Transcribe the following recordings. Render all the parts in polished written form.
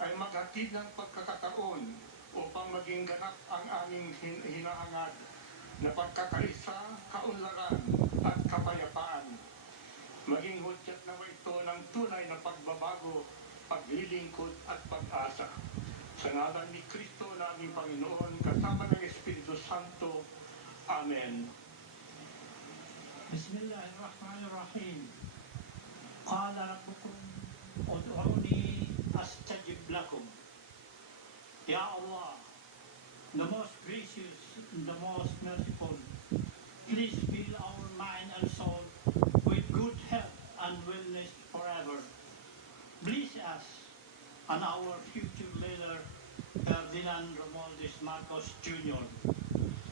ay maghatid ng pagkakataon upang maging ganap ang aming hinahangad na pagkakaisa, kaunlaran at kapayapaan. Maging hudyat nawa ito ng tunay na pagbabago, paglilingkod at pag-asa. Sa ngalan ni Kristo na aming Panginoon, kasama ng Espiritu Santo. Amen. Bismillahirrahmanirrahim. Qala rabbukum ud'uni astajib lakum. Ya Allah, the most gracious, the most merciful, please fill our mind and soul with good health and wellness forever. Bless us and our future leader, Ferdinand Marcos Jr.,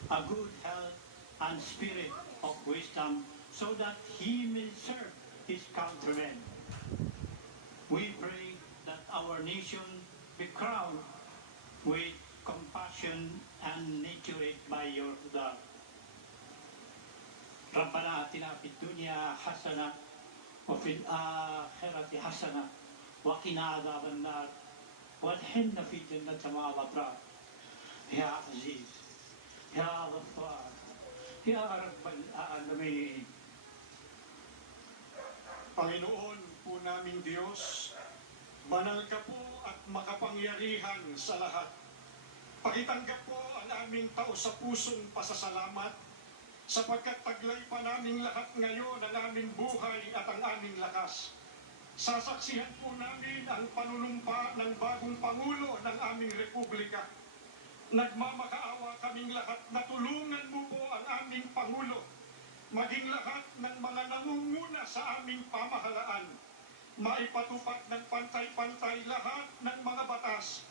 a good health and spirit of wisdom so that he may serve his countrymen. We pray that our nation be crowned with compassion and nurtured by your love. ربنا آتنا في الدنيا حسنة وفي الآخرة حسنة وقنا عذاب النار وادخلنا في جنة مع الأبرار يا عزيز يا غفار يا رب العالمين. Panginoon po naming Diyos, banal ka po at makapangyarihan sa lahat. Pakitanggap po ang aming taos-pusong pasasalamat sapagkat taglay pa naming lahat ngayon ang aming buhay at ang aming lakas. Sasaksihan po namin ang panunumpa ng bagong Pangulo ng aming Republika. Nagmamakaawa kaming lahat na tulungan mo po ang aming Pangulo, maging lahat ng mga namumuna sa aming pamahalaan, maipatupad ng pantay-pantay lahat ng mga batas,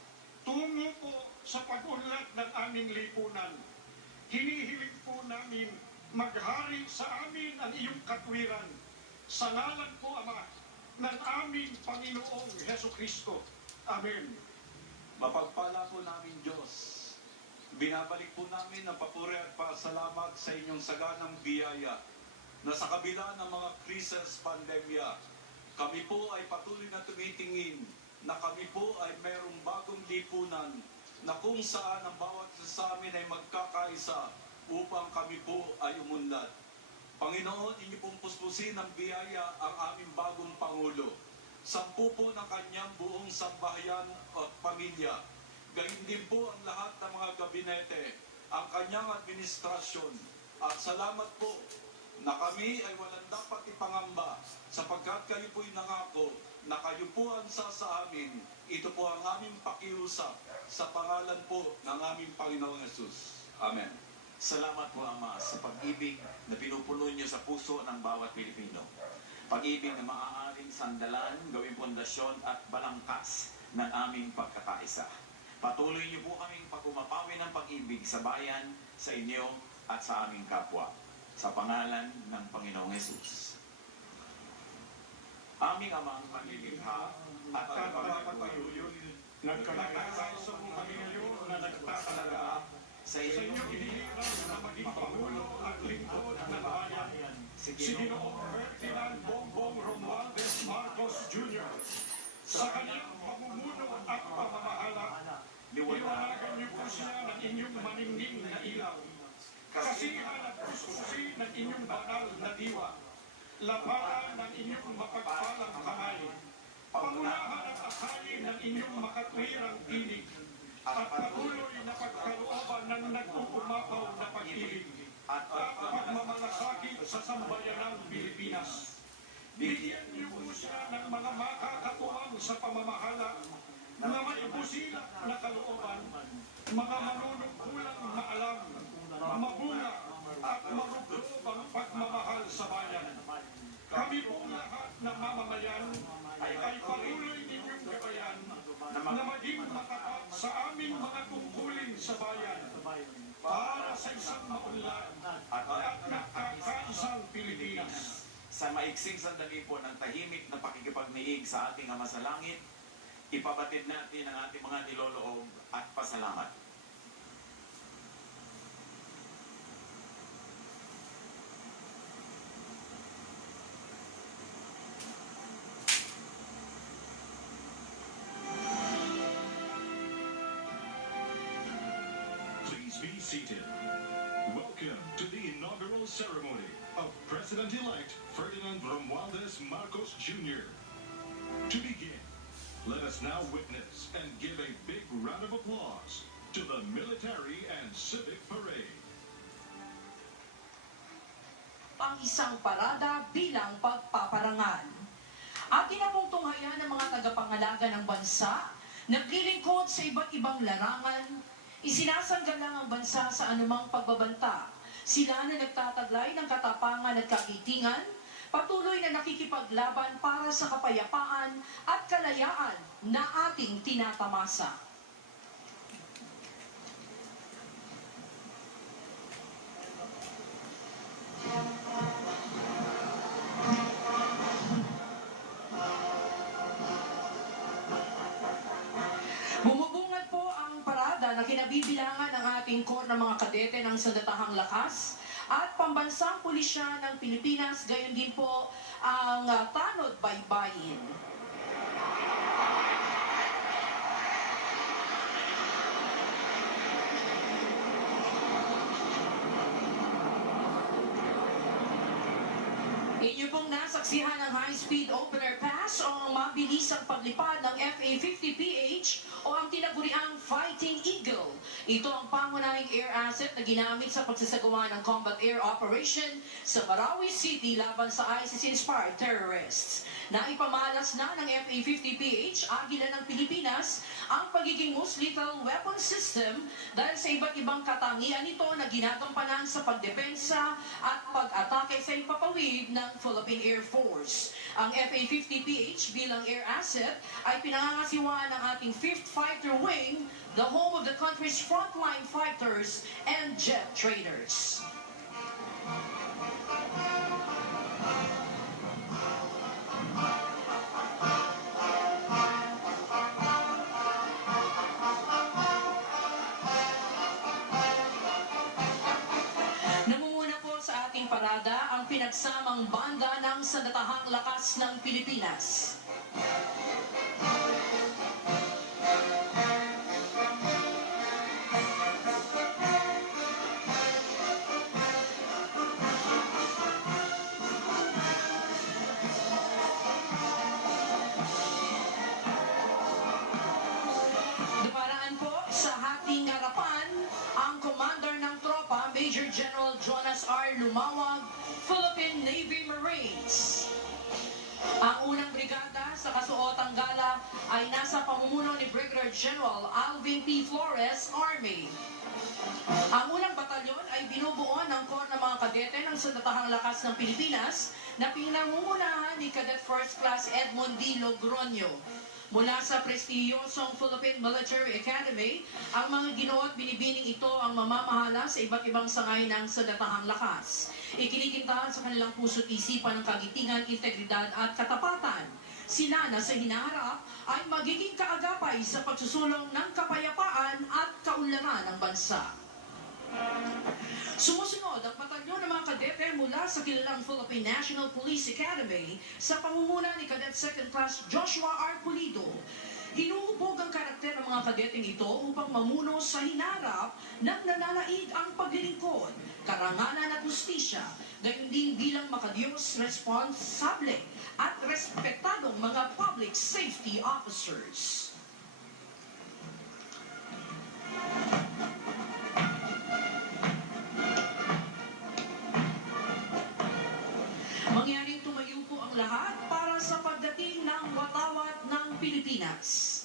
tungo po sa pag-unlad ng aming lipunan. Hinihiling po namin maghari sa amin ang iyong katwiran, sa ngalan po, Ama, ng aming Panginoong Hesukristo. Amen. Mapagpala po namin Diyos, binabalik po namin ang papuri at pasalamat sa inyong saganang biyaya na sa kabila ng mga krisis, pandemya, kami po ay patuloy na tumitingin na kami po ay mayroong bagong lipunan na kung saan ang bawat isa sa amin ay magkakaisa upang kami po ay umunlad. Panginoon, inyo pong puspusin ng biyaya ang aming bagong Pangulo. 10 po ng kanyang buong sambahayan at pamilya. Gayun din po ang lahat ng mga gabinete, ang kanyang administrasyon. At salamat po na kami ay walang dapat ipangamba sapagkat kayo po'y nangako na kayo po ang sa amin. Ito po ang aming pakiusap sa pangalan po ng aming Panginoong Yesus. Amen. Salamat po, Ama, sa pag-ibig na pinupuno niyo sa puso ng bawat Pilipino. Pag-ibig na maaaring sandalan, gawing pundasyon at balangkas ng aming pagkakaisa. Patuloy niyo po kaming pag-umapawi ng pag-ibig sa bayan, sa inyo at sa aming kapwa. Sa pangalan ng Panginoong Yesus. Aming Amang manlilikha at Nagpapatuyod, nagkalakasan sa mga ngayon na nagtatalaga sa sa inyo inyong inihiram na maging Pangulo at lingkod ng bayan, si Ginoong Ferdinand Bong Marcos Jr. Sa kanyang pamumuno at pamamahala, liwanagan niyo po siya ng inyong maningning na ilaw, kasihan at puspusin ng inyong banal na diwa, labanan ng inyong mapagpalang kamay, pangunahan at akalin ng inyong makatwirang tinig, at patuloy na pagkalooban ng nag-uumapaw na pag-ibig at pagmamalasakit sa sambayanang Pilipinas. Bigyan niyo po siya ng mga makakatuwang sa pamamahala na may busilak na kalooban, mga manunungkulang maalam, mabunga at marublob ang pagmamahal sa bayan. Kami pong lahat na mamamayan ay patuloy ninyong gabayan na maging matapat sa aming mga tungkulin sa bayan para sa isang maunlad at nagkakaisang Pilipinas. Sa maiksing sandali po ng tahimik na pakikipagniig sa ating Ama sa Langit, ipabatid natin ang ating mga niloloob at pasalamat. Please be seated. Welcome to the inaugural ceremony of President-elect Ferdinand Marcos Jr. To begin, let us now witness and give a big round of applause to the military and civic parade. Ang isang parada bilang pagpaparangal. Atin na pong tunghayan ng mga tagapangalaga ng bansa, naglilingkod sa iba't ibang larangan, isinasanggalang ang bansa sa anumang pagbabanta. Sila na nagtataglay ng katapangan at kagitingan, patuloy na nakikipaglaban para sa kapayapaan at kalayaan na ating tinatamasa. Bumubungad po ang parada na kinabibilangan ng ating core ng mga kadete ng Sandatahang Lakas at Pambansang Pulisya ng Pilipinas, gayon din po ang Tanod Baybayin. Inyo pong nasaksihan ang high-speed opener pass o ang mabilisang paglipad ng FA-50PH o ang tinaguriang Fighting Eagle. Ito ang pangunahing air asset na ginamit sa pagsasagawa ng combat air operation sa Marawi City laban sa ISIS-inspired terrorists. Naipamalas na ng FA-50PH, Agila ng Pilipinas, ang pagiging most lethal weapon system dahil sa iba't ibang katangian nito na ginagampanan sa pagdepensa at pag-atake sa ipapawid ng Philippine Air Force. Ang FA-50PH bilang air asset ay pinangangasiwaan ng ating 5th Fighter Wing, the home of the country's frontline fighters and jet traders. Parada ang pinagsamang banda ng Sandatahang Lakas ng Pilipinas. Dumaraan po sa ating harapan ang commander ng tropa, Major General Jonas R. Lumawag, Philippine Navy Marines. Ang unang brigada sa kasuotang gala ay nasa pamumuno ni Brigadier General Alvin P. Flores, Army. Ang unang batalyon ay binubuo ng core ng mga kadete ng Sandatahang Lakas ng Pilipinas na pinangungunahan ni Cadet First Class Edmond D. Logroño. Mula sa prestiyosong Philippine Military Academy, ang mga ginoo at binibining ito ang mamamahala sa iba't ibang sangay ng Sandatahang Lakas. Ikinikintahan sa kanilang puso't isipan ng kagitingan, integridad at katapatan. Sila na sa hinaharap ay magiging kaagapay sa pagsusulong ng kapayapaan at kaunlaran ng bansa. Sumusunod ang batalyon ng mga kadete mula sa kilalang Philippine National Police Academy sa pamumuno ni Cadet 2nd Class Joshua R. Pulido. Hinuhubog ang karakter ng mga kadeteng ito upang mamuno sa hinarap ng nananaig ang paglilingkod, karangalan at hustisya, gayon din bilang makadiyos, responsable at respektadong mga public safety officers. Mangyaring tumayo po ang lahat para sa pagdating ng watawat ng Pilipinas.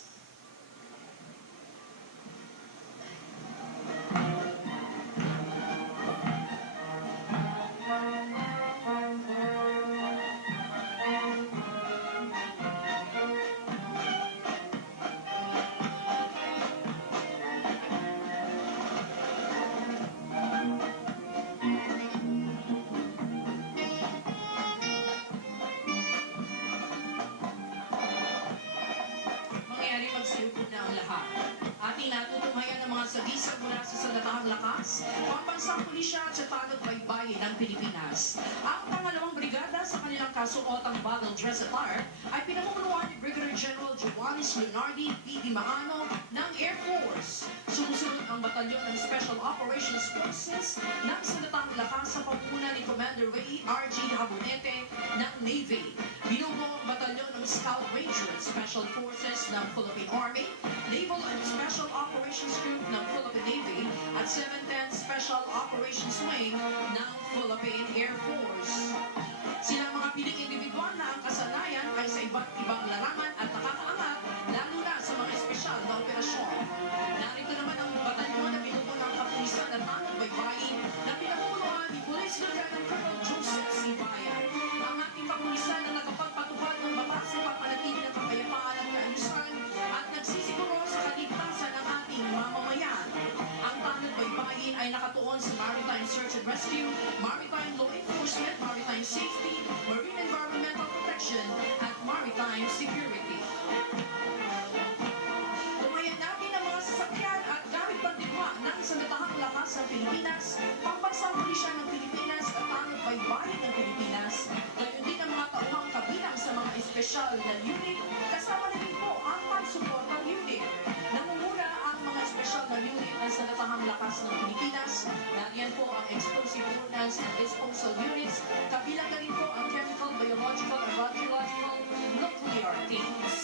Ating natutunghayan ng mga sagisag mula sa Sandatahang Lakas, Pambansang Pulisya at sa Tanod Baybayin ng Pilipinas. Ang pangalawang brigada sa kanilang kasuotang battle dress attire ay pinamumunuan ni Brigadier General Joanis Leonardi P. Di Maano ng Air Force. Sumusunod ang batalyon ng Special Operations Forces ng Sandatang Lakas sa pamumuno ni Commander Ray R.G. Habonete ng Navy. Binubuo ang batalyon ng Scout Ranger Special Forces ng Philippine Army, Naval and Special Operations Group ng Philippine Navy at 710 Special Operations Wing ng Philippine Air Force. Silang mga piling individual na ang kasanayan ay sa iba't ibang larangan at nakakaangat, lalo na sa mga espesyal na operasyon. Narito naman ang batalyon na binubuo ng kapulisan at tanong baybayin na pinapunuan ni Police Lieutenant Colonel Joseph C. Bayan. Ang ating kapulisan na nakapagpatupad ng batas sa papanatili ng kapayapaan at kaayusan at nagsisiguro sa kaligtasan ng ating mamamayan. Ang tanong baybayin ay nakatuon sa Maritime Search and Rescue, Maritime Law Enforcement, Maritime Safety, Marine Environmental Protection, at Maritime Security. Tumayan natin ang mga sasakyan at gamit pandigma ng Sandatahang Lakas ng Pilipinas, Pambansang Pulisya ng Pilipinas at tanong baybayin ng Pilipinas, gayon din ang mga tauhang kabilang sa mga espesyal na unit, kasama na rin po ang pagsuportang unit. Nangunguna ang mga espesyal na unit ng Sandatahang Lakas ng Pilipinas. Nariyan po ang Explosive Ordnance and Disposal Units, kabilang na rin po ang Chemical, Biological, and Radiological Nuclear Teams.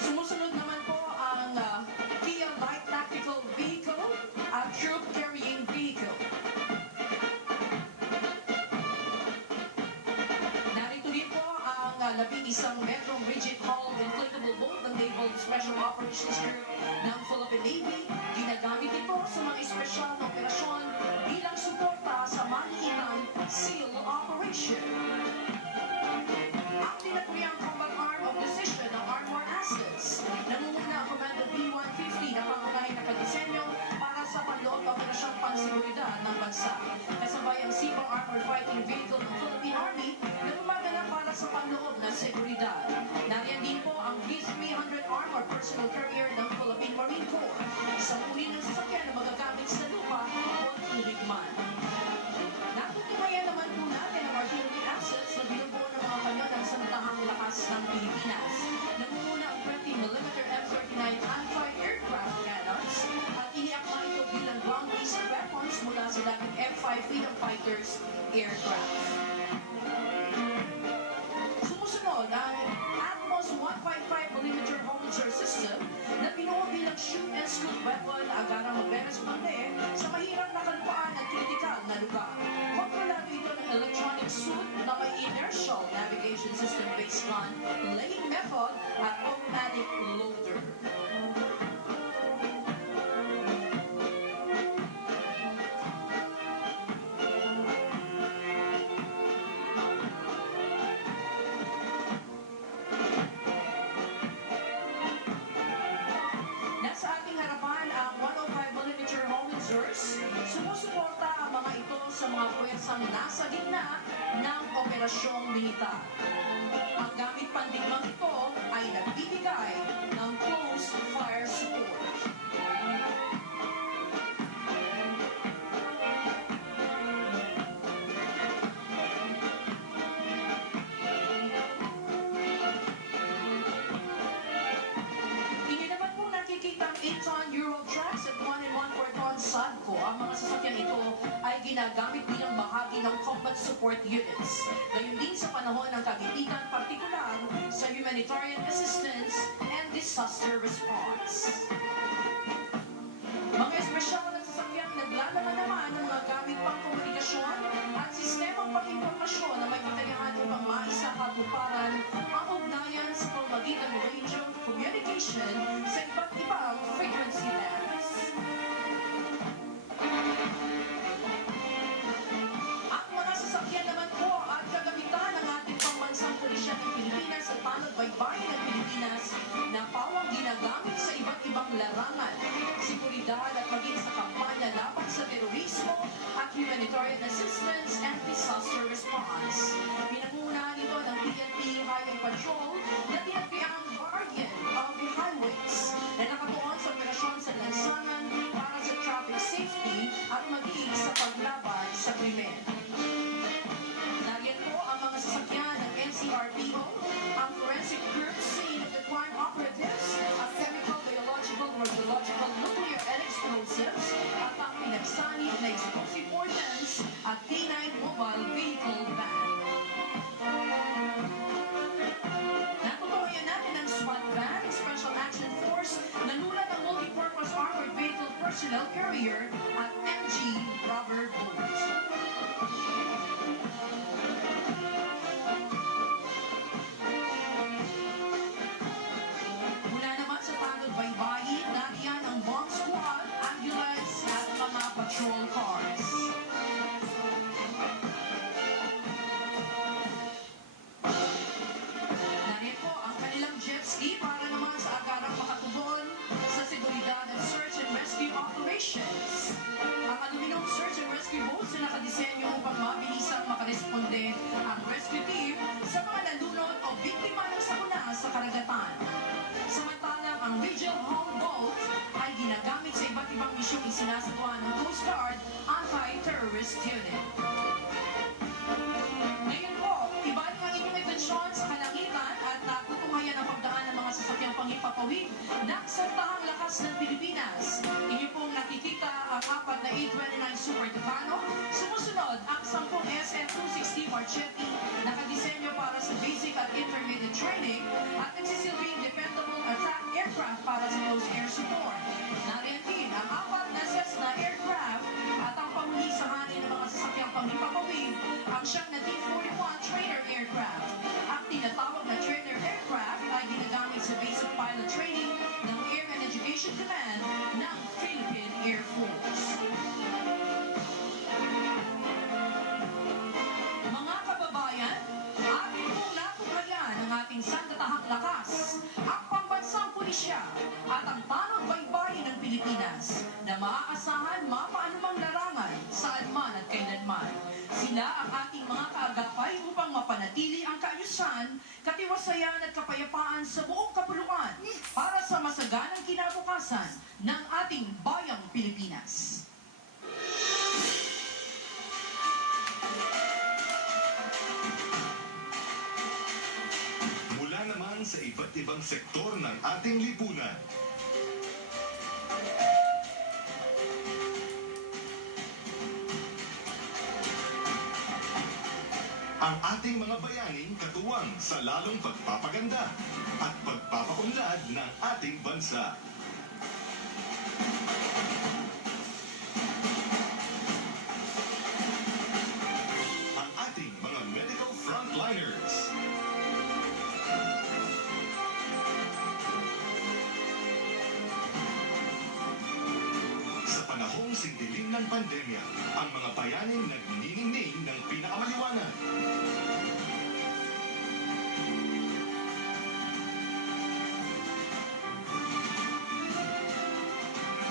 Sumusunod naman po ang Kia Light Tactical Vehicle at Troop Carrying Vehicle. Narito din po ang 11 Metro Rigid Hull Inflatable Boat ng Naval Special Operations Group ng Philippine Navy. Ginagamit ito sa mga espesyal na operasyon bilang suporta sa maliitang SEAL operation. Ang tinaguriang combat arm of precision ng Armor Assets. Nangunguna ang Commander B-150 na pangunahing nakadesenyo para sa panloob na operasyong pangseguridad ng bansa. Kasabay ang Seaborne Armored Fighting Vehicle ng Philippine Army na gumaganap para sa panloob na seguridad. Nariyan din po ang V-300 Armored Personal Carrier ng Philippine Marine Corps. Isang uri ng sasakyan na magagamit sa lupa o tubig man. Natutumayan naman po natin ang artillery assets na binubuo ng mga kanyon ng Sandatahang Lakas ng Pilipinas. Nangunguna ang 20mm M39 anti-aircraft cannons at iniakma ito bilang ground-based weapons mula sa dating F-5 Freedom Fighters aircraft. Sumusunod ang Atmos 155mm howitzer system na binuo bilang shoot-and-scoop weapon na agarang magre-responde sa mahirap na kalupaan at kritikal na lugar. Kontrolado ito ng electronic suit na may inertial navigation system based on laying method at automatic loader. Nasa ating harapan ang 105mm howitzers. Sumusuporta ang mga ito sa mga puwersang nasa gitna ng operasyong militar. Ang gamit pandigmang ito ay nagbibigay ng close fire support. Inyo naman po nakikita ang 8-ton Euro trucks at 1 1/4 ton Sadco. Ang mga sasakyan ito ay ginagamit bilang bahagi ng combat support units. Gayon din sa panahon ng kagitikan, partikular sa humanitarian assistance and disaster response. Mga espesyal na sasakyang naglalaman naman ng mga gamit pang komunikasyon at sistemang pag-impormasyon na may kakayahan upang maisakatuparan ang ugnayan sa pamamagitan ng radio communication sa iba't ibang frequency bands. Ang mga sasakyan naman po at kagamitan ng ating pambansang pulisya ng Pilipinas at panagbaybayin ng Pilipinas na pawang ginagamit sa iba't ibang larangan, seguridad at maging sa kampanya laban sa terorismo at humanitarian assistance and disaster response. Pinangunahan ito ng PNP Highway Patrol na tinagpiang Guardian of the Highway Interior at MG Rubber Boat. Mula naman sa Tanod Baybayin, nariyan ang Bong Squad, ambulance at mga patrol cars. Narito ang kanilang jet ski para naman sa agarang makatugon sa seguridad at search and rescue operations. Ang aluminum search and rescue boats na nakadisenyo upang mabilisang makaresponde ang rescue team sa mga nalunod o biktima ng sakuna sa karagatan. Samantalang ang regional home boat ay ginagamit sa iba't ibang misyong isinasagawa ng Coast Guard Anti-Terrorist Unit. Ngayon po, ibalik ang inyong atensyon sa kalangitan at natutungayan ang pagdaan ng mga sasakyang pangipapawid ng Santahang Lakas ng Pilipinas. Inyo pong nakikita ang 4 na A29 Super Tucano. Sumusunod ang 10 SF-260 Marchetti nakadisenyo para sa basic at intermediate training at nagsisilbing dependable attack aircraft para sa close air support. Nariyan din ang 4 na Cessna aircraft at ang panghuli sa hangin ng mga sasakyang pangipapawid ang siyang na T-41 trainer aircraft. Ang tinatawag na trainer aircraft ay ginagamit sa basic pilot training ng Air and Education Command ng Philippine Air Force. Mga kababayan, atin pong natunghayan ang ating sandatahang lakas, ang pambansang pulisya at ang tanod baybayin ng Pilipinas na maaasahan mapaanumang larangan saan man at kailanman. Sila ang ating mga kaagapay upang mapanatili ang kaayusan, katiwasayan at kapayapaan sa buong kapuluan para sa masaganang kinabukasan ng ating bayang Pilipinas. Mula naman sa iba't ibang sektor ng ating lipunan. Ang ating mga bayaning katuwang sa lalong pagpapaganda at pagpapaunlad ng ating bansa. Ang ating mga medical frontliners. Sa panahong sigdilim ng pandemya, ang mga bayaning nagniningning ng pinakamaliwanag.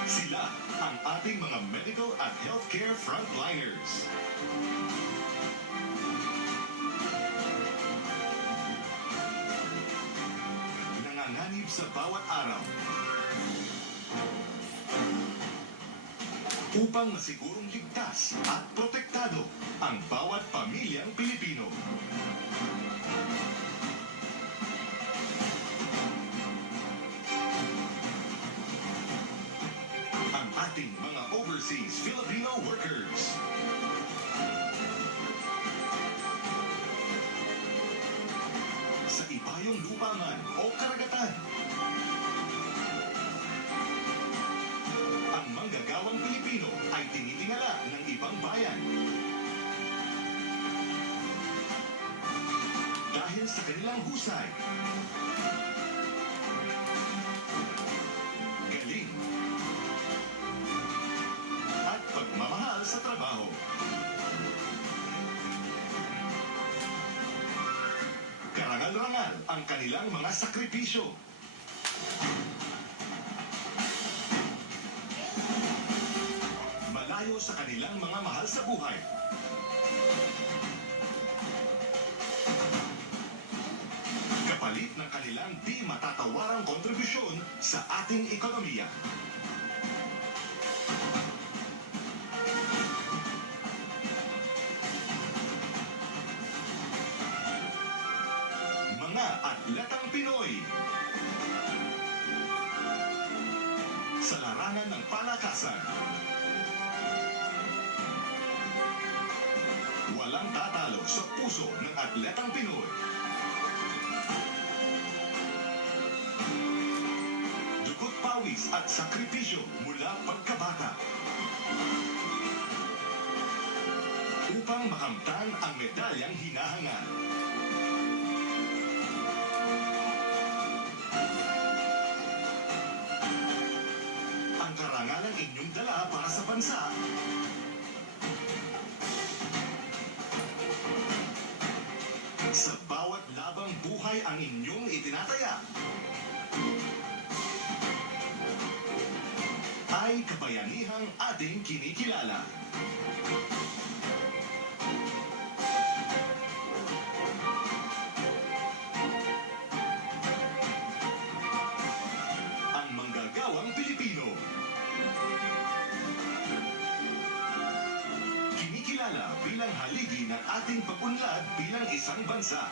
Sila ang ating mga medical at healthcare frontliners. Nanganganib sa bawat araw upang masigurong ligtas at protektado ang bawat pamilyang Pilipino. Ang ating mga overseas Filipino workers. Sa ibayong lupangan o karagatan. Ang manggagawang Pilipino ay tinitingala ng ibang bayan. Dahil sa kanilang husay, galing, at pagmamahal sa trabaho. Karangal-rangal ang kanilang mga sakripisyo. Malayo sa kanilang mga mahal sa buhay. Kapalit ng kanilang di matatawarang kontribusyon sa ating ekonomiya. Mga atletang Pinoy. Sa larangan ng palakasan. Walang tatalo sa puso ng atletang Pinoy. Dugot pawis at sakripisyo mula pagkabata. upang makamtan ang medalyang hinahangad. Ang karangalang inyong dala para sa bansa sa bawat labang buhay ang inyong itinataya ay kabayanihang ating kinikilala. Ang manggagawang Pilipino. Kinikilala bilang haligi ng ating pag-unlad bilang isang bansa.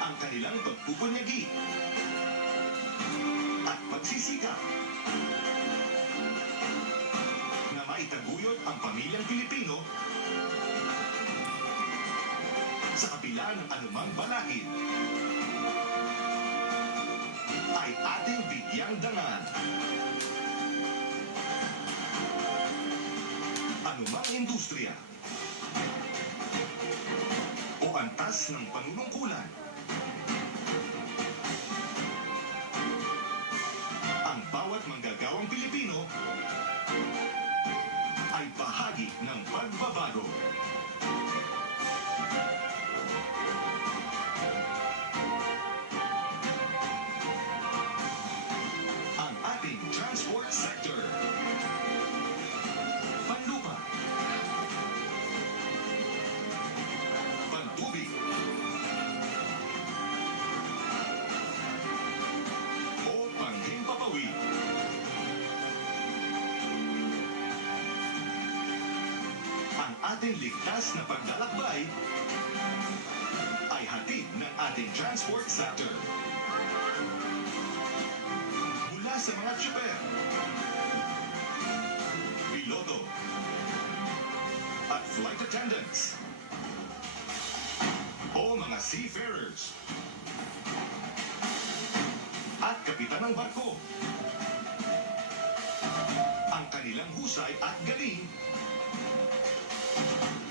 Ang kanilang pagpupunyagi at pagsisikap na maitaguyod ang pamilyang Pilipino sa kabila ng anumang balakid ay ating bigyang dangal. Anumang industriya o antas ng panunungkulan, ang bawat manggagawang Pilipino ay bahagi ng pagbabago. Ang ating transport sector, panlupa, pantubig, o panghimpapawid. Ang ating ligtas na paglalakbay ay hatid ng ating transport sector. Mula sa mga tsuper, piloto, at flight attendants, o mga seafarers, at kapitan ng barko. Ang kanilang husay at galing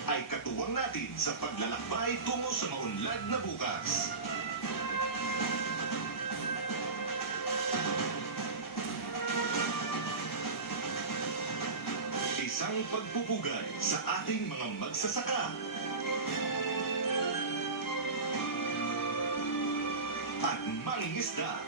ay katuwang natin sa paglalakbay tungo sa maunlad na bukas. Isang pagpupugay sa ating mga magsasaka at mangingisda.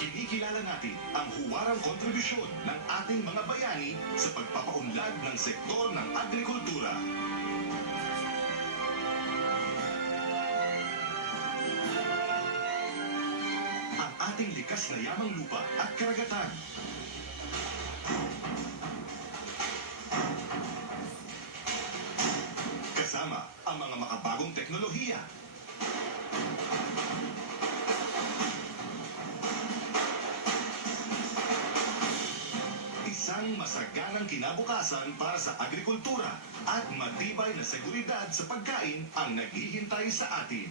Kinikilala natin ang huwarang kontribusyon ng ating mga bayani sa pagpapaunlad ng sektor ng agrikultura. Ang ating likas na yamang lupa at karagatan. Kasama ang mga makabagong teknolohiya. Isang masaganang kinabukasan para sa agrikultura at matibay na seguridad sa pagkain ang naghihintay sa atin.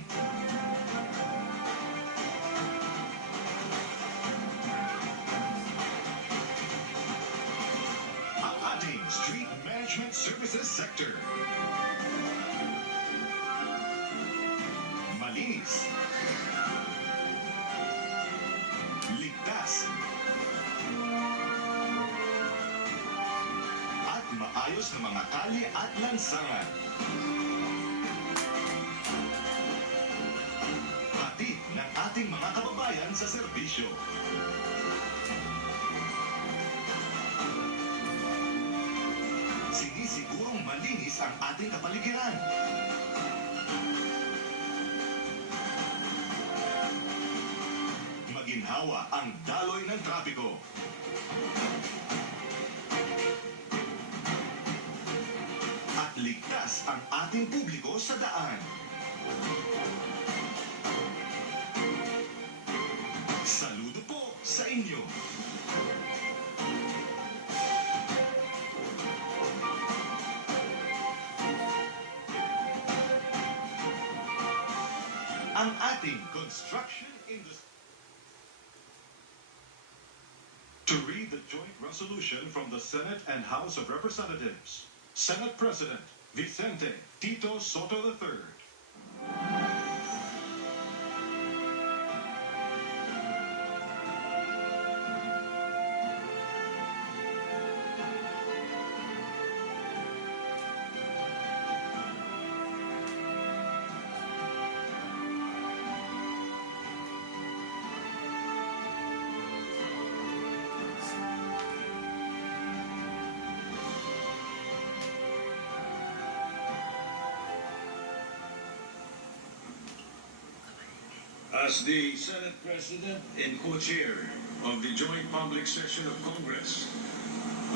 Ang ating Street Management Services Sector. Malinis, ligtas, at maayos na mga kalye at lansangan. Hatid ng ating mga kababayan sa serbisyo. Sinisigurong malinis ang ating kapaligiran. Maginhawa ang daloy ng trapiko. At ligtas ang ating publiko sa daan. Saludo po sa inyo. ang ating construction industry. To read the joint resolution from the Senate and House of Representatives, Senate President Vicente Tito Soto III. As the Senate President and co-chair of the joint public session of Congress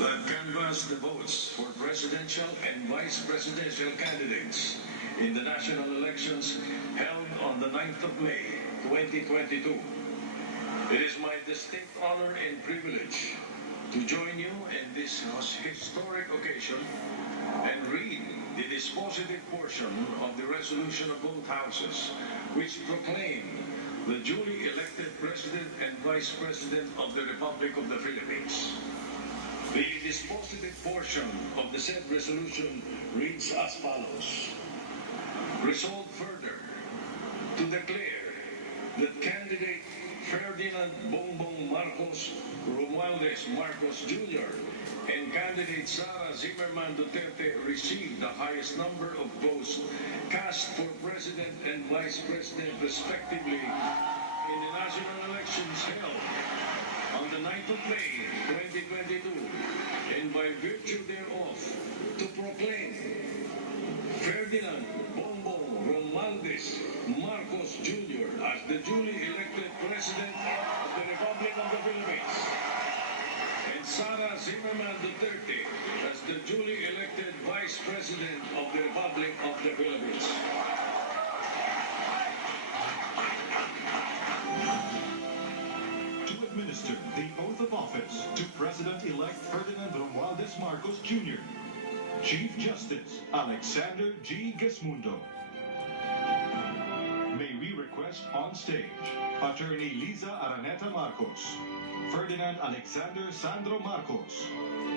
that canvassed the votes for presidential and vice presidential candidates in the national elections held on the 9th of May, 2022, it is my distinct honor and privilege to join you in this historic occasion and read the dispositive portion of the resolution of both houses, which proclaim the duly elected President and Vice President of the Republic of the Philippines. The dispositive portion of the said resolution reads as follows. Resolved further to declare that candidate Ferdinand Bong Marcos Romualdez Marcos Jr. and candidate Sara Zimmerman Duterte received the highest number of votes cast for President and Vice President respectively in the national elections held on the 9th of May, 2022, and by virtue thereof to proclaim Ferdinand Bong Romualdez Marcos Jr. as the duly elected President of the Republic of the Philippines, and Sara Zimmerman Duterte as the duly elected Vice President of the Republic of the Philippines. To administer the oath of office to President-elect Ferdinand Romualdez Marcos Jr., Chief Justice Alexander G. Gesmundo. May we request on stage Attorney Liza Araneta Marcos, Ferdinand Alexander Sandro Marcos,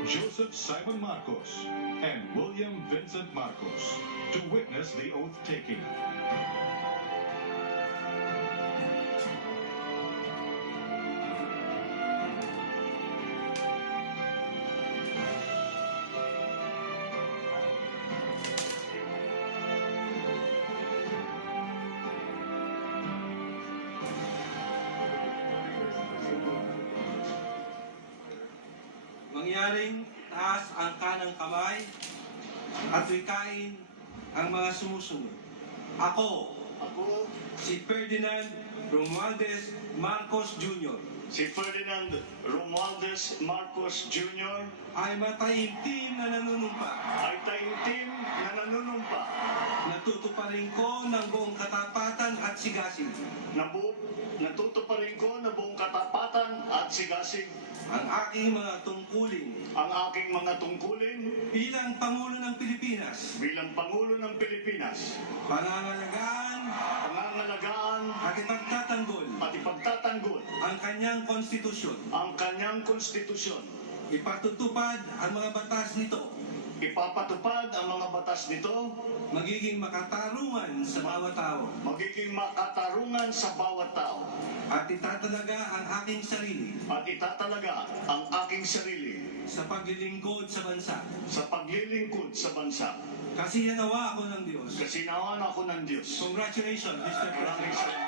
Joseph Simon Marcos, and William Vincent Marcos to witness the oath-taking. Mangyaring taas ang kanang kamay at wikain ang mga sumusunod. Ako, si Ferdinand Romualdez Marcos Jr. Si Ferdinand Romualdez Marcos Jr. ay mataimtim na nanunumpa. Natutuparin ko ng buong katapatan at sigasig Natutuparin ko na buong katapatan at sigasig ang aking mga tungkulin bilang Pangulo ng Pilipinas, pangangalagaan at ipagtatanggol ang kanyang konstitusyon, ipatutupad ang mga batas nito, magiging makatarungan sa bawat tao, at itatalaga ang aking sarili sa paglilingkod sa bansa. Kasiyanawa ako ng Diyos. Congratulations, Mr. President.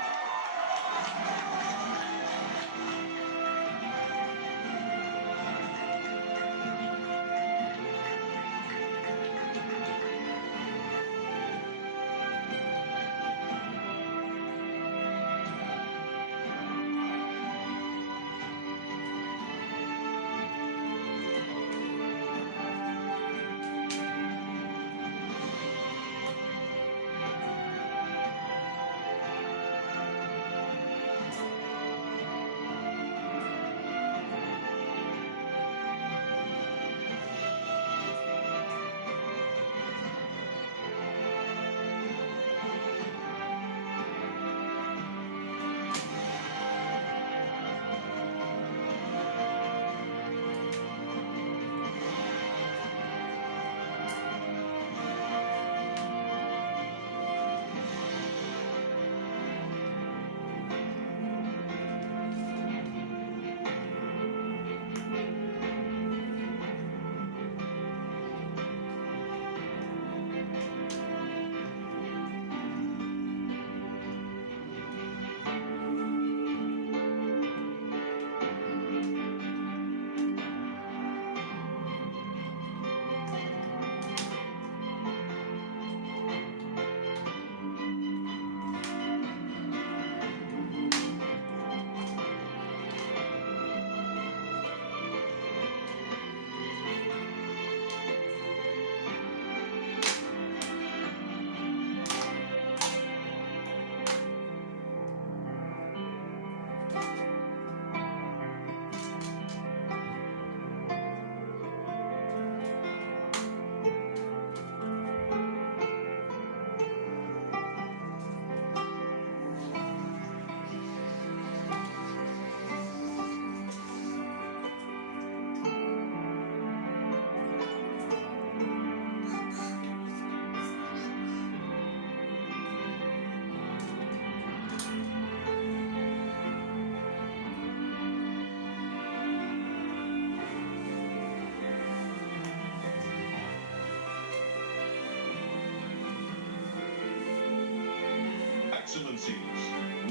Excellencies,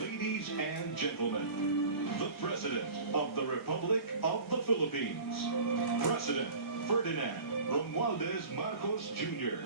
ladies and gentlemen, the President of the Republic of the Philippines, President Ferdinand Romualdez Marcos Jr.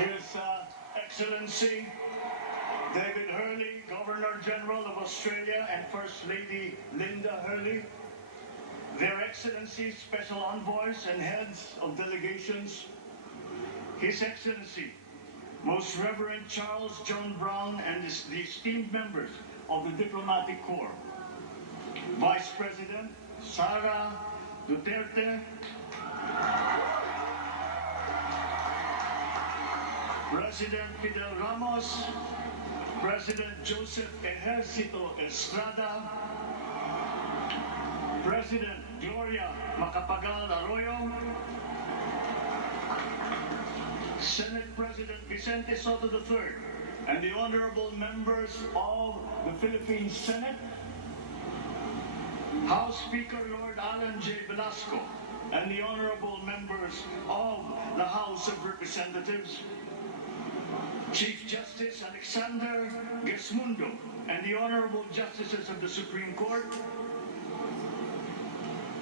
His Excellency David Hurley, Governor General of Australia, and First Lady Linda Hurley, Their Excellencies, Special Envoys, and Heads of Delegations, His Excellency, Most Reverend Charles John Brown, and the esteemed members of the Diplomatic Corps, Vice President Sara Duterte, President Fidel Ramos, President Joseph Ejercito Estrada, President Gloria Macapagal Arroyo, Senate President Vicente Soto III, and the honorable members of the Philippine Senate, House Speaker Lord Alan J. Velasco, and the honorable members of the House of Representatives, Chief Justice Alexander Gesmundo, and the Honorable Justices of the Supreme Court,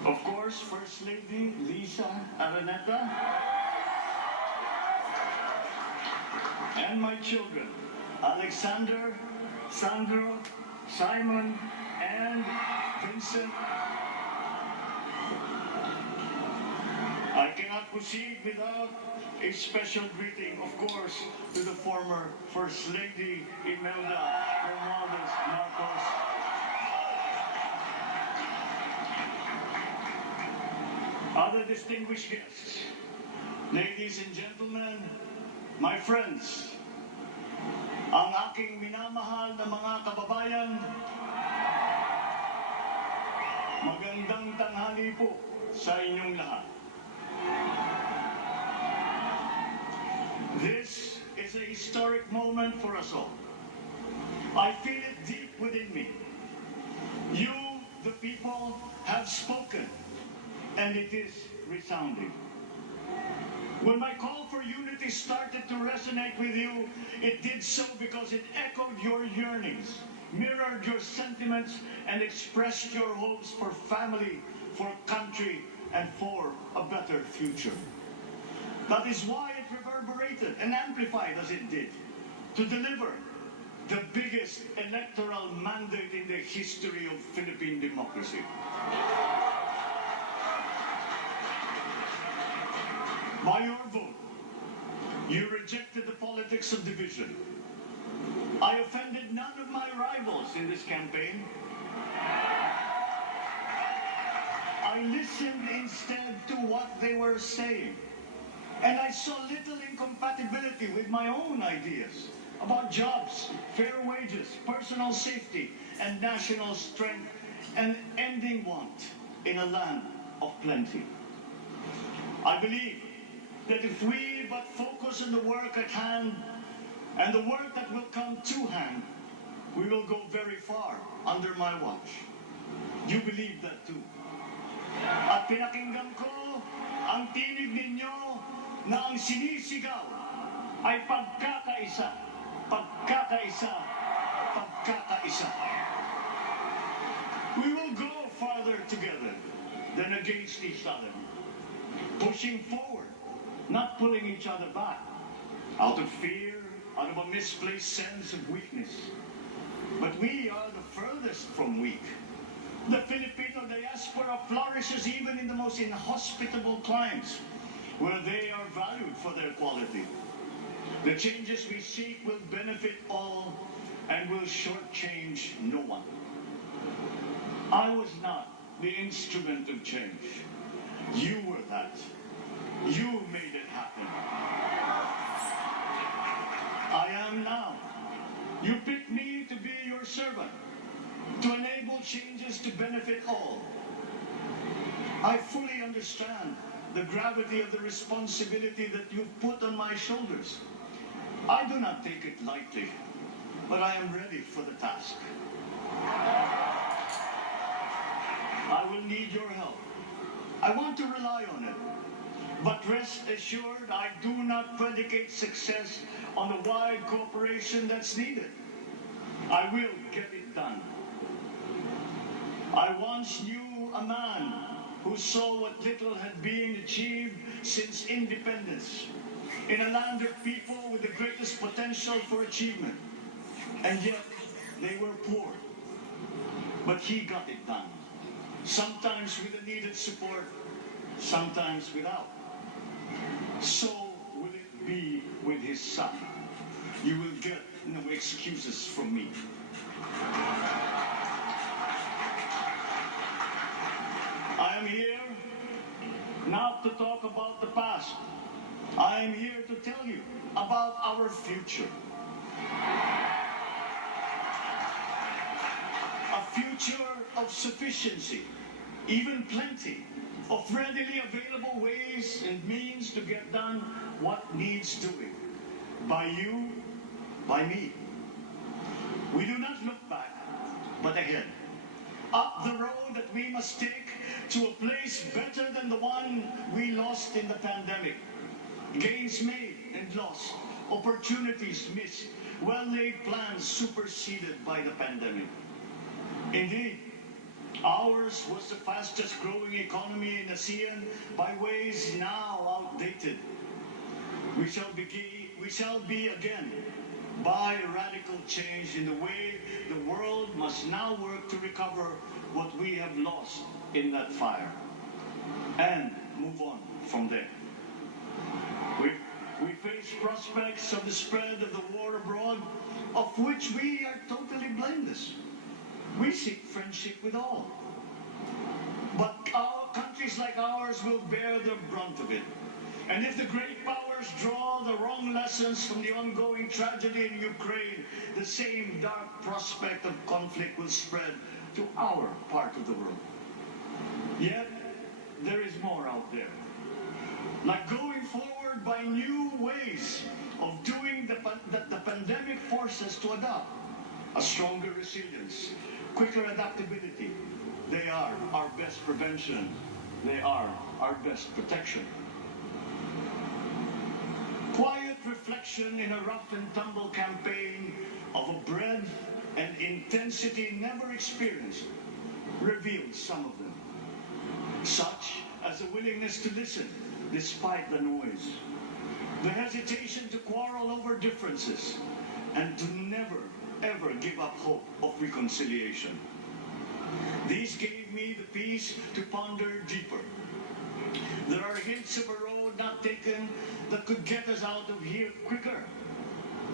of course, First Lady Liza Araneta, and my children, Alexander, Sandro, Simon, and Vincent. I cannot proceed without a special greeting, of course, to the former First Lady Imelda Romualdez Marcos. Other distinguished guests, ladies and gentlemen, my friends, ang aking minamahal na mga kababayan, magandang tanghali po sa inyong lahat. This is a historic moment for us all. I feel it deep within me. You, the people, have spoken, and it is resounding. When my call for unity started to resonate with you, it did so because it echoed your yearnings, mirrored your sentiments, and expressed your hopes for family, for country, and for a better future. That is why it reverberated and amplified as it did to deliver the biggest electoral mandate in the history of Philippine democracy. By your vote, you rejected the politics of division, I offended none of my rivals in this campaign. I listened instead to what they were saying. And I saw little incompatibility with my own ideas about jobs, fair wages, personal safety, and national strength, and ending want in a land of plenty. I believe that if we but focus on the work at hand and the work that will come to hand, we will go very far under my watch. You believe that too. At pinakinggan ko ang tinig ninyo na ang sinisigaw ay pagkakaisa, pagkakaisa, pagkakaisa. We will go farther together than against each other, pushing forward, not pulling each other back, out of fear, out of a misplaced sense of weakness. But we are the furthest from weak. The Filipino diaspora flourishes even in the most inhospitable climes, where they are valued for their quality. The changes we seek will benefit all and will shortchange no one. I was not the instrument of change. You were that. You made it happen. I am now. You picked me to be your servant, to enable changes to benefit all. I fully understand the gravity of the responsibility that you've put on my shoulders. I do not take it lightly, but I am ready for the task. I will need your help. I want to rely on it. But rest assured, I do not predicate success on the wide cooperation that's needed. I will get it done. I once knew a man who saw what little had been achieved since independence in a land of people with the greatest potential for achievement. And yet, they were poor. But he got it done. Sometimes with the needed support, sometimes without. So will it be with his son. You will get no excuses from me. I am here not to talk about the past. I am here to tell you about our future. A future of sufficiency, even plenty, of readily available ways and means to get done what needs doing. By you, by me. We do not look back, but ahead. Up the road that we must take to a place better than the one we lost in the pandemic. Gains made and lost, opportunities missed, well-laid plans superseded by the pandemic. Indeed, ours was the fastest growing economy in ASEAN by ways now outdated. We shall be again by radical change in the way the world must now work to recover what we have lost in that fire and move on from there. We face prospects of the spread of the war abroad, of which we are totally blameless. We seek friendship with all. But our countries like ours will bear the brunt of it. And if the great powers draw the wrong lessons from the ongoing tragedy in Ukraine, the same dark prospect of conflict will spread to our part of the world. Yet, there is more out there. Like going forward by new ways of doing that the pandemic forces us to adopt. A stronger resilience, quicker adaptability. They are our best prevention. They are our best protection. Quiet reflection in a rough and tumble campaign of a breadth and intensity never experienced revealed some of them. Such as a willingness to listen despite the noise, the hesitation to quarrel over differences, and to never, ever give up hope of reconciliation. These gave me the peace to ponder deeper. There are hints of a road not taken that could get us out of here quicker,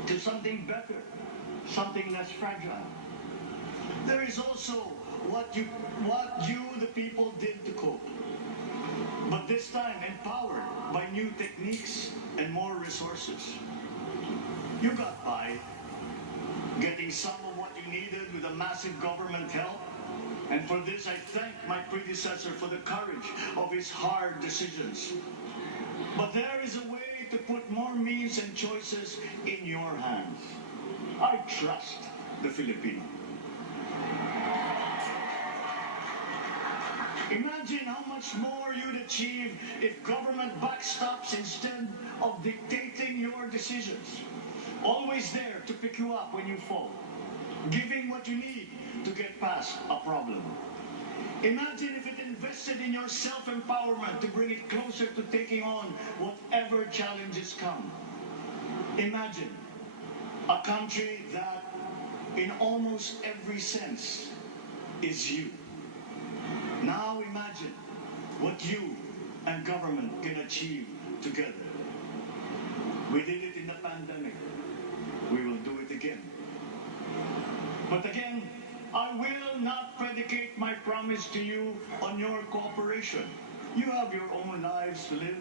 to something better, something less fragile. There is also what you, the people, did to cope. But this time empowered by new techniques and more resources. You got by, getting some of what you needed with a massive government help. And for this, I thank my predecessor for the courage of his hard decisions. But there is a way to put more means and choices in your hands. I trust the Filipino. Imagine how much more you'd achieve if government backstops instead of dictating your decisions. Always there to pick you up when you fall. Giving what you need to get past a problem. Imagine if it invested in your self-empowerment to bring it closer to taking on whatever challenges come. Imagine a country that, in almost every sense, is you. Now imagine what you and government can achieve together. We did it in the pandemic. We will do it again. But again, I will not predicate my promise to you on your cooperation. You have your own lives to live,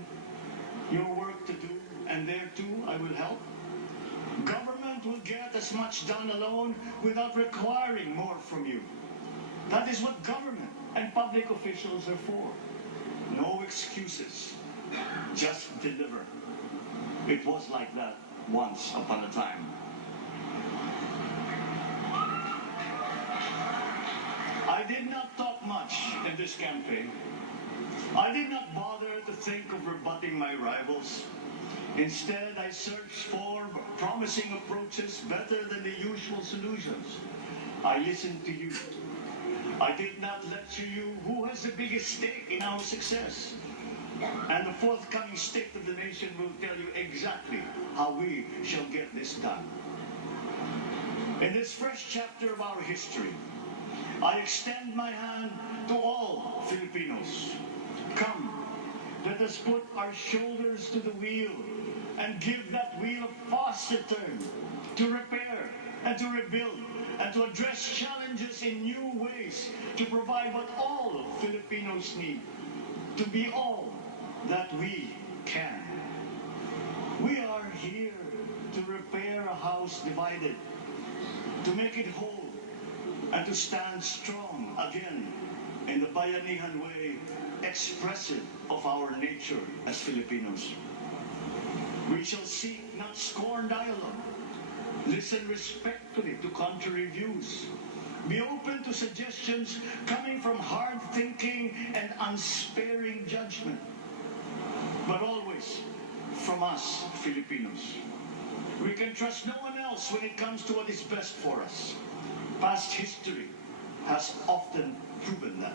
your work to do, and there too I will help. Government will get as much done alone without requiring more from you. That is what government and public officials are for. No excuses, just deliver. It was like that once upon a time. I did not talk much in this campaign. I did not bother to think of rebutting my rivals. Instead, I searched for promising approaches better than the usual solutions. I listened to you. I did not lecture you who has the biggest stake in our success. And the forthcoming State of the Nation will tell you exactly how we shall get this done. In this fresh chapter of our history, I extend my hand to all Filipinos. Come, let us put our shoulders to the wheel and give that wheel a faster turn to repair and to rebuild and to address challenges in new ways, to provide what all Filipinos need, to be all that we can. We are here to repair a house divided, to make it whole, and to stand strong again in the Bayanihan way, expressive of our nature as Filipinos. We shall seek not scorn dialogue, listen respectfully to contrary views, be open to suggestions coming from hard thinking and unsparing judgment, but always from us Filipinos. We can trust no one else when it comes to what is best for us. Past history has often proven that.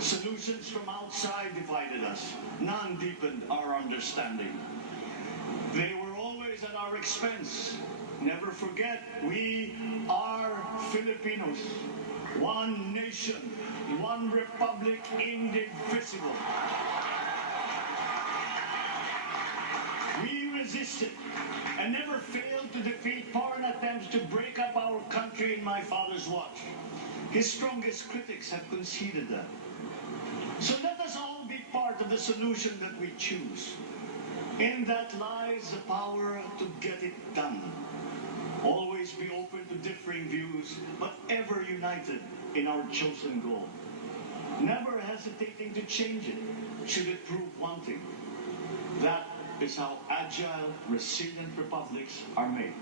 Solutions from outside divided us. None deepened our understanding. They were always at our expense. Never forget, we are Filipinos. One nation, one republic, indivisible. We resisted and never failed to defeat foreign attempts to break up our country in my father's watch. His strongest critics have conceded that. So let us all be part of the solution that we choose. In that lies the power to get it done. Always be open to differing views, but ever united in our chosen goal. Never hesitating to change it, should it prove wanting. That is how agile, resilient republics are made.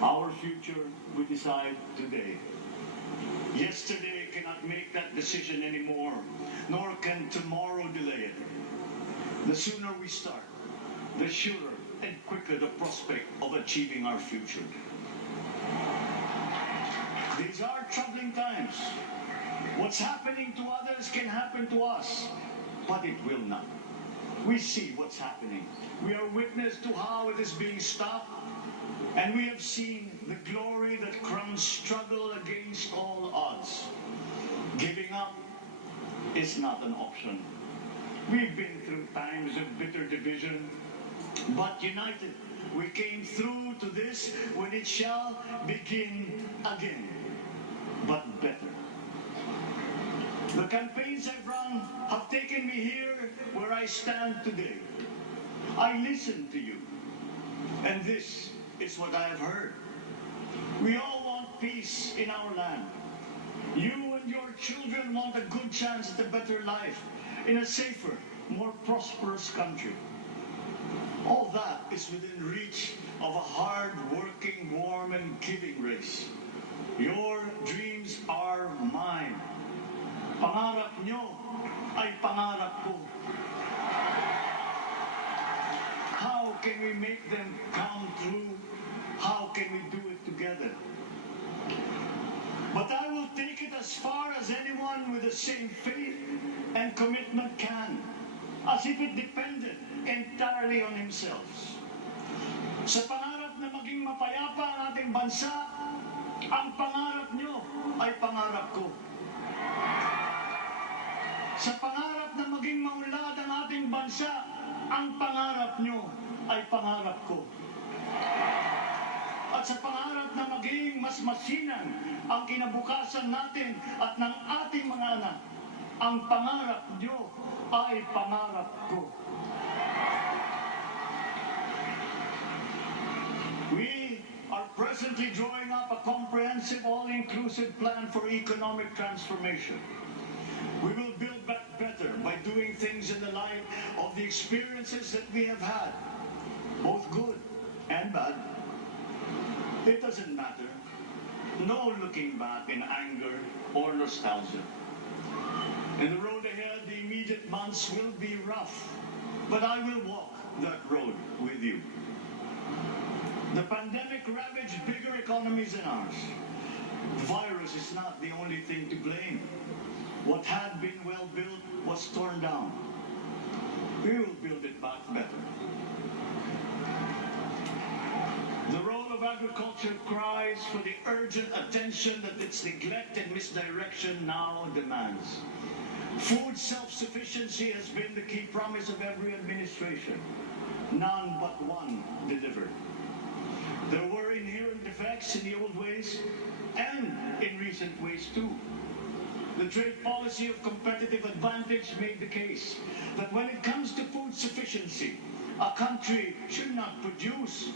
Our future we decide today. Yesterday cannot make that decision anymore, nor can tomorrow delay it. The sooner we start, the surer and quicker the prospect of achieving our future. These are troubling times. What's happening to others can happen to us, but it will not. We see what's happening. We are witness to how it is being stopped, and we have seen the glory that crowns struggle against all odds. Giving up is not an option. We've been through times of bitter division, but united we came through to this when it shall begin again, but better. The campaigns I've run have taken me here where I stand today. I listened to you, and this is what I have heard. We all want peace in our land. You and your children want a good chance at a better life in a safer, more prosperous country. All that is within reach of a hard-working, warm and giving race. Your dreams are mine. Pangarap nyo ay pangarap ko. How can we make them come true? How can we do it together? But I will take it as far as anyone with the same faith and commitment can, as if it depended entirely on himself. Sa pangarap na maging mapayapa ang ating bansa, ang pangarap nyo ay pangarap ko. Sa pangarap na maging maunlad ang ating bansa, ang pangarap nyo ay pangarap ko. At sa pangarap na maging mas masinan ang kinabukasan natin at ng ating mga anak, ang pangarap nyo ay pangarap ko. We are presently drawing up a comprehensive, all-inclusive plan for economic transformation. We will build back better by doing things in the light of the experiences that we have had, both good and bad. It doesn't matter. No looking back in anger or nostalgia. In the road ahead, the immediate months will be rough, but I will walk that road with you. The pandemic ravaged bigger economies than ours. The virus is not the only thing to blame. What had been well built was torn down. We will build it back better. The role of agriculture cries for the urgent attention that its neglect and misdirection now demands. Food self-sufficiency has been the key promise of every administration. None but one delivered. There were inherent defects in the old ways and in recent ways too. The trade policy of competitive advantage made the case that when it comes to food sufficiency, a country should not produce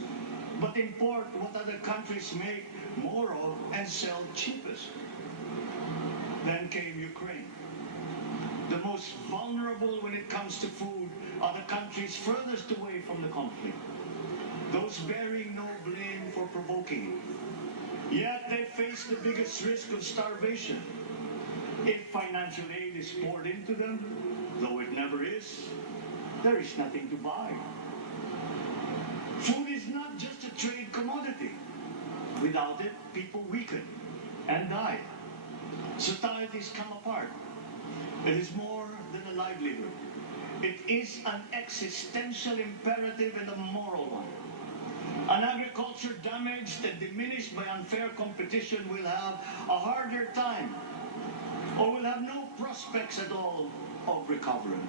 but import what other countries make more of and sell cheapest. Then came Ukraine. The most vulnerable when it comes to food are the countries furthest away from the conflict, those bearing no blame for provoking it. Yet they face the biggest risk of starvation. If financial aid is poured into them, though it never is, there is nothing to buy. Food is not just a trade commodity. Without it, people weaken and die. Societies come apart. It is more than a livelihood. It is an existential imperative and a moral one. An agriculture damaged and diminished by unfair competition will have a harder time or will have no prospects at all of recovering.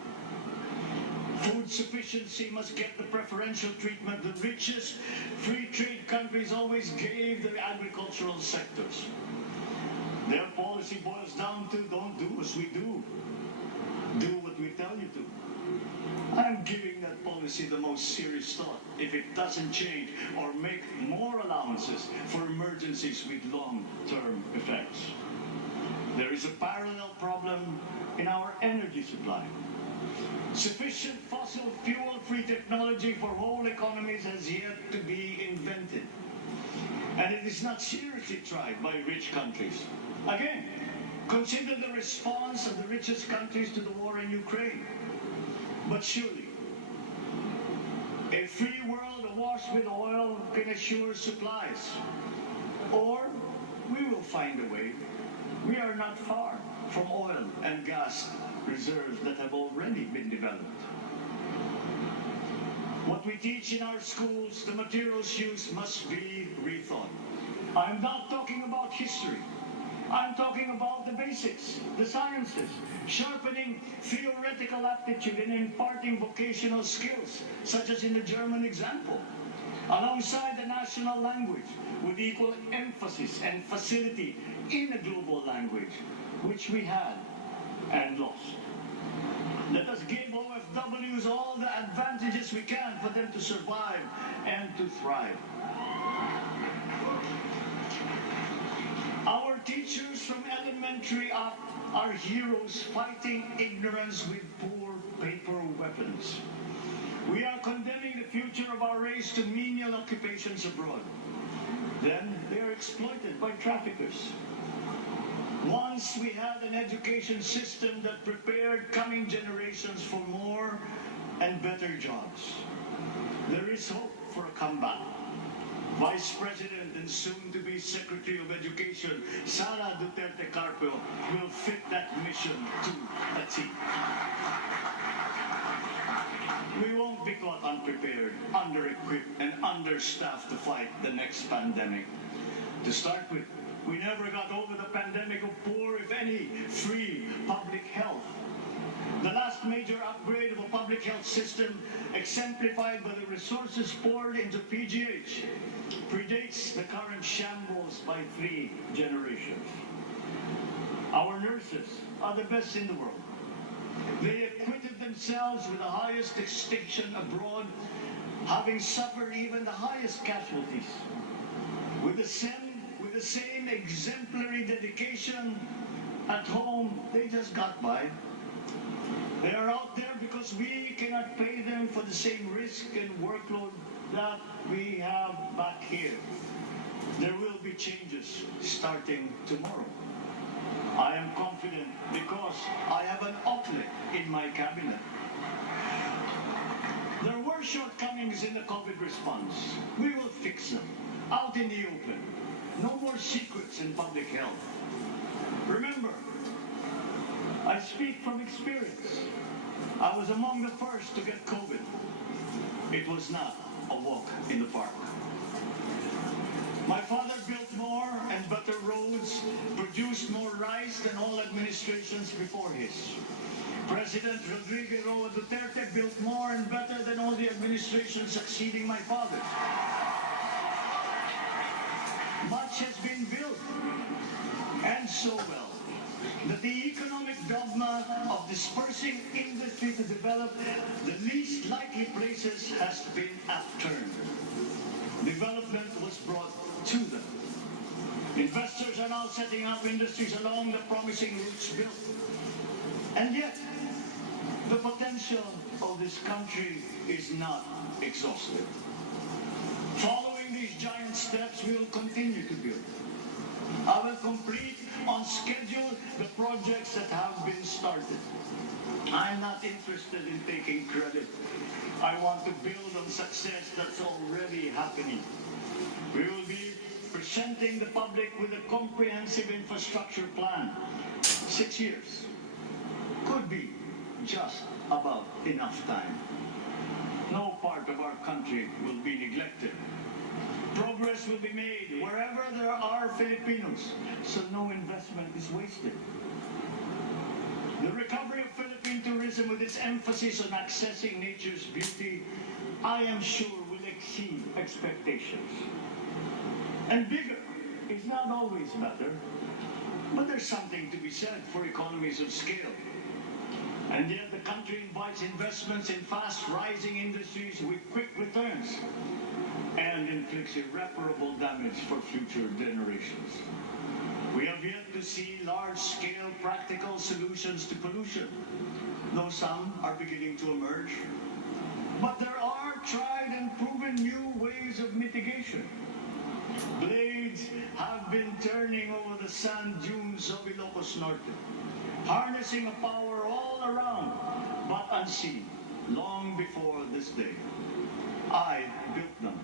Food sufficiency must get the preferential treatment the richest free trade countries always gave their agricultural sectors. Their policy boils down to don't do as we do. Do what we tell you to. I'm giving that policy the most serious thought if it doesn't change or make more allowances for emergencies with long-term effects. There is a parallel problem in our energy supply. Sufficient fossil fuel-free technology for whole economies has yet to be invented. And it is not seriously tried by rich countries. Again, consider the response of the richest countries to the war in Ukraine. But surely, a free world awash with oil can assure supplies. Or we will find a way. We are not far from oil and gas reserves that have already been developed. What we teach in our schools, the materials used must be rethought. I'm not talking about history. I'm talking about the basics, the sciences, sharpening theoretical aptitude and imparting vocational skills, such as in the German example. alongside the national language with equal emphasis and facility in a global language, which we had and lost. Let us give OFWs all the advantages we can for them to survive and to thrive. Our teachers from elementary up are heroes fighting ignorance with poor paper weapons. We are condemning the future of our race to menial occupations abroad. Then they are exploited by traffickers. Once we had an education system that prepared coming generations for more and better jobs. There is hope for a comeback. Vice President and soon-to-be Secretary of Education, Sara Duterte Carpio, will fit that mission to a T. We won't be caught unprepared, under-equipped, and understaffed to fight the next pandemic. To start with, we never got over the pandemic of poor, if any, free public health. The last major upgrade of a public health system, exemplified by the resources poured into PGH, predates the current shambles by 3 generations. Our nurses are the best in the world. They acquitted themselves with the highest distinction abroad, having suffered even the highest casualties. With the same exemplary dedication at home, they just got by. They are out there because we cannot pay them for the same risk and workload that we have back here. There will be changes starting tomorrow. I am confident because I have an outlet in my cabinet. There were shortcomings in the COVID response. We will fix them out in the open. No more secrets in public health. Remember, I speak from experience. I was among the first to get COVID. It was not a walk in the park. My father built more and better roads, produced more rice than all administrations before his. President Rodrigo Duterte built more and better than all the administrations succeeding my father. Much has been built, and so well, that the economic dogma of dispersing industry to develop the least likely places has been upturned. Development was brought to them. Investors are now setting up industries along the promising routes built. And yet, the potential of this country is not exhausted. Following these giant steps, we will continue to build. I will complete on schedule the projects that have been started. I'm not interested in taking credit. I want to build on success that's already happening. We will be presenting the public with a comprehensive infrastructure plan. 6 years could be just about enough time. No part of our country will be neglected. Progress will be made wherever there are Filipinos, so no investment is wasted. The recovery of Philippine tourism with its emphasis on accessing nature's beauty, I am sure will exceed expectations. And bigger is not always better, but there's something to be said for economies of scale. And yet the country invites investments in fast-rising industries with quick returns and inflicts irreparable damage for future generations. We have yet to see large-scale practical solutions to pollution, though some are beginning to emerge. But there are tried and proven new ways of mitigation. Blades have been turning over the sand dunes of Ilocos Norte, harnessing a power all around, but unseen, long before this day. I built them.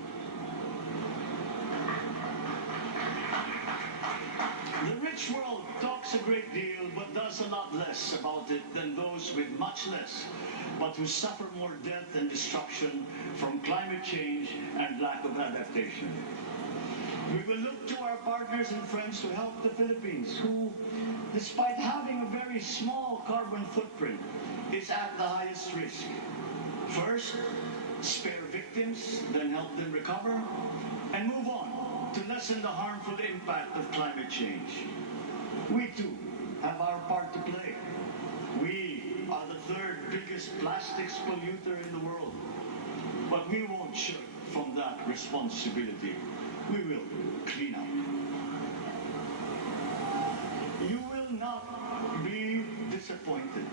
The rich world talks a great deal, but does a lot less about it than those with much less, but who suffer more death and destruction from climate change and lack of adaptation. We will look to our partners and friends to help the Philippines, who, despite having a very small carbon footprint, is at the highest risk. First, spare victims than help them recover, and move on to lessen the harmful impact of climate change. We too have our part to play. We are the third biggest plastics polluter in the world, but we won't shirk from that responsibility. We will clean up. You will not be disappointed,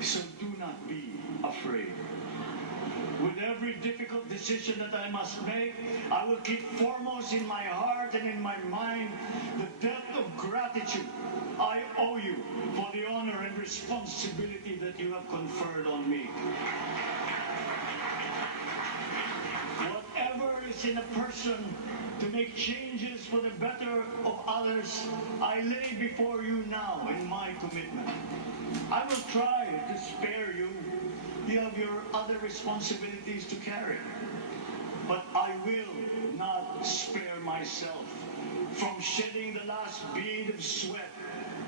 so do not be afraid. With every difficult decision that I must make, I will keep foremost in my heart and in my mind the debt of gratitude I owe you for the honor and responsibility that you have conferred on me. Whatever is in a person to make changes for the better of others, I lay before you now in my commitment. I will try to spare you. You have your other responsibilities to carry. But I will not spare myself from shedding the last bead of sweat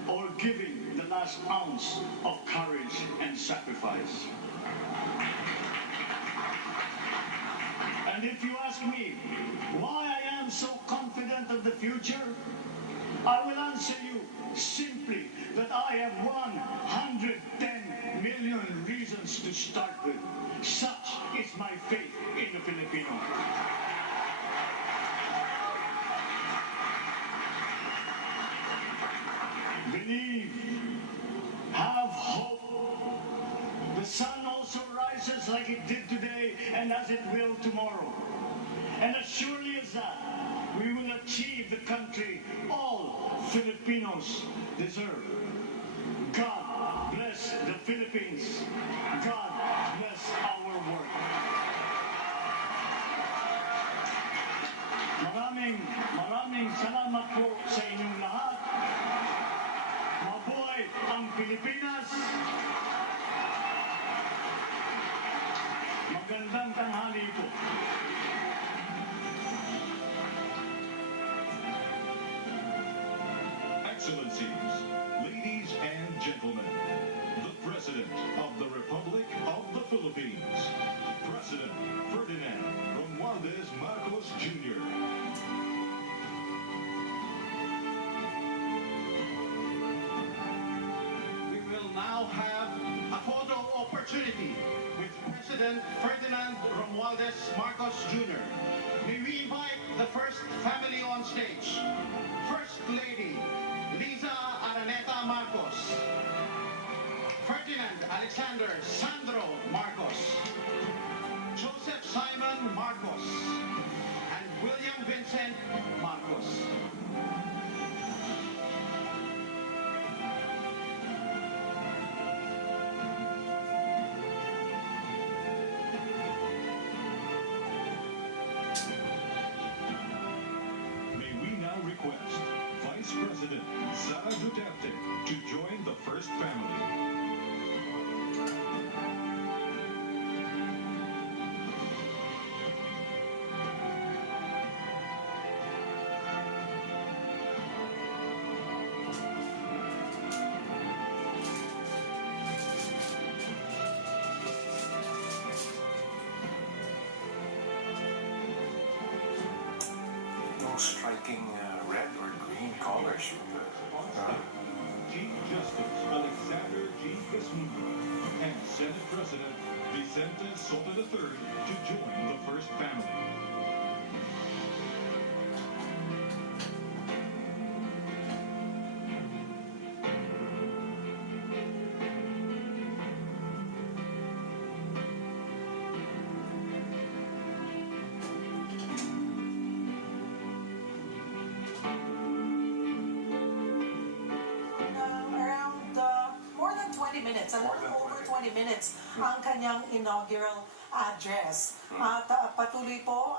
or giving the last ounce of courage and sacrifice. And if you ask me why I am so confident of the future, I will answer you simply that I have 110 million reasons to start with. Such is my faith in the Filipino. Believe, have hope. The sun also rises like it did today and as it will tomorrow. And as surely as that, we will achieve the country all Filipinos deserve. God bless the Philippines. God bless our work. Maraming salamat po sa inyong lahat. Mabuhay ang Pilipinas. Magandang tanghali po. Excellencies, ladies and gentlemen, the President of the Republic of the Philippines, President Ferdinand Marcos Jr. We will now have a photo opportunity with President Ferdinand Romualdez Marcos Jr. May we invite the first family on stage. First Lady Liza Araneta Marcos, Ferdinand Alexander Sandro Marcos, Joseph Simon Marcos, and William Vincent Marcos. May we now request Vice President Sara Duterte to join the first family. Striking red or green colors from the Chief Justice Alexander G. Casmundo and Senate President Vicente Soto III to join the first family. Minutes, a little over 20 minutes ang kanyang inaugural address. At patuloy po